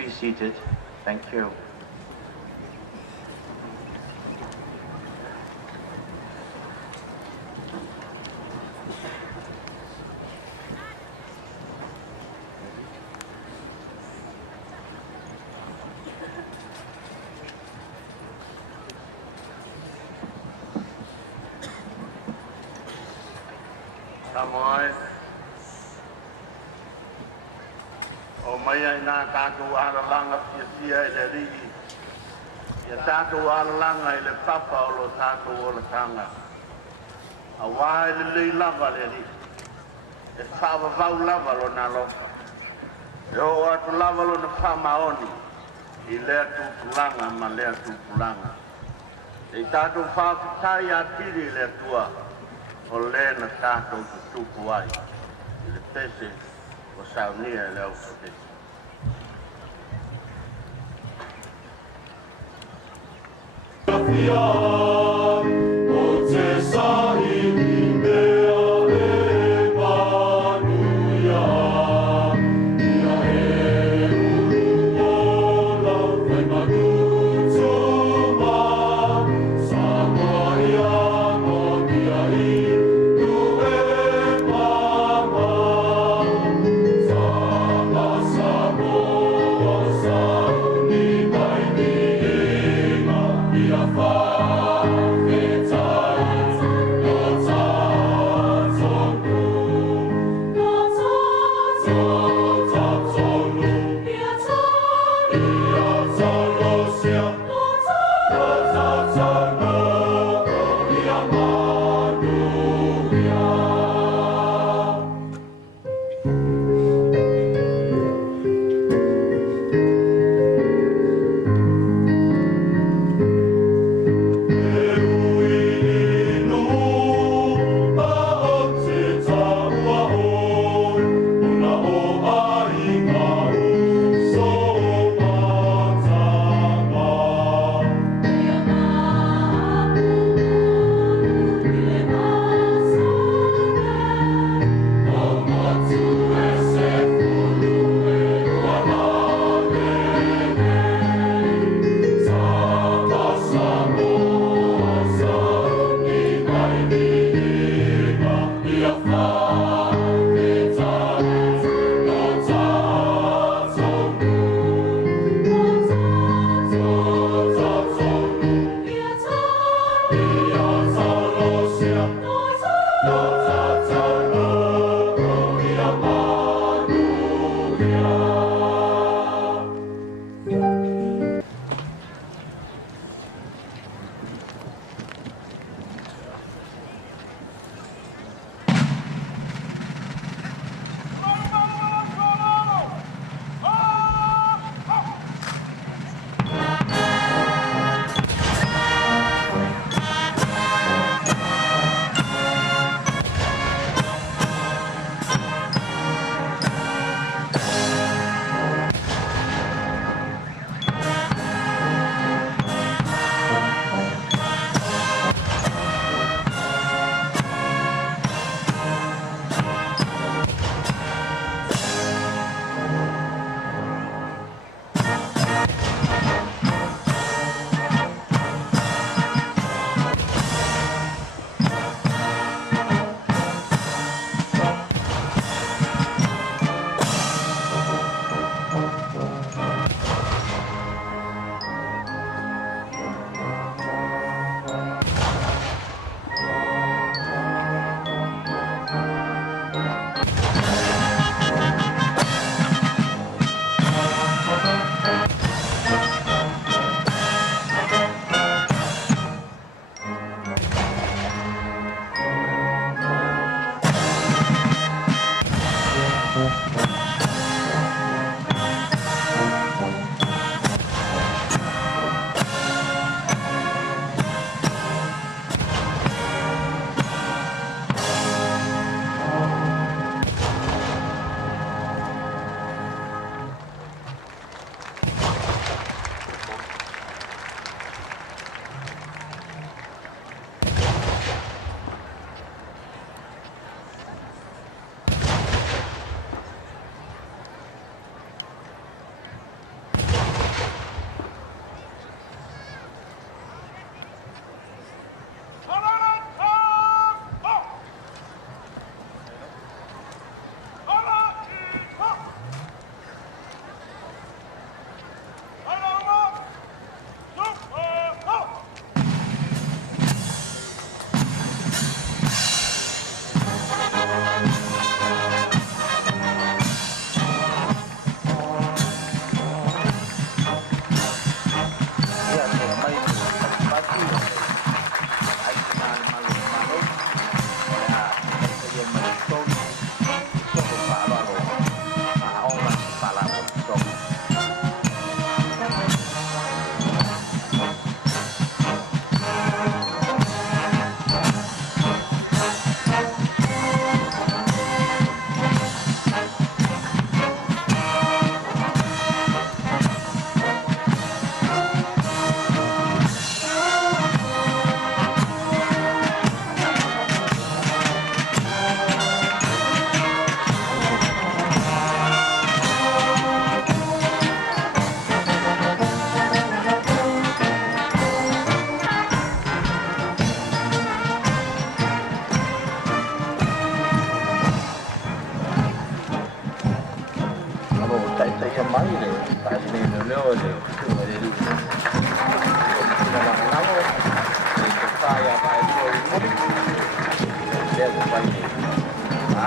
be seated. Thank you. Samoy. O maya ina tātou alalanga sia e le rigi. Ia tātou alalanga i le papa o lo tātou o le tanga. A waha le lei lava le ri. E whaavavau lava lo nā lofa. E o atu lava lo na whamaoni. I lea tūpulanga ma lea tūpulanga. E tātou whaafitai a tiri lea tua. O le na tātou tutupu ai. I le pese o saunia e leo fute. O te sahihi mea e panuia. Ia e uru o lau whai magutuma. Samoa no mia i tu e mama. Sama Samoa sauni mai ni inga ia wha.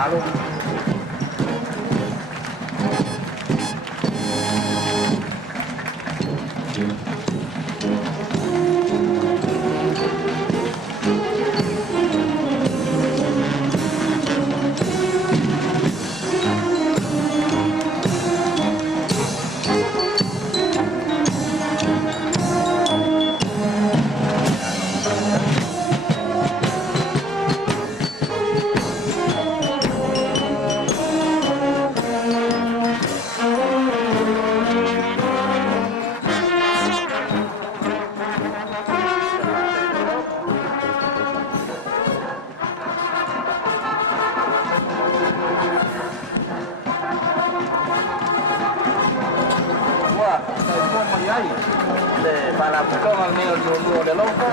Lalu. Le para putong al menos nuo de loca.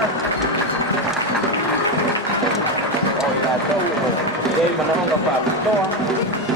Oh, ila to. Dei manahong ka pa putong.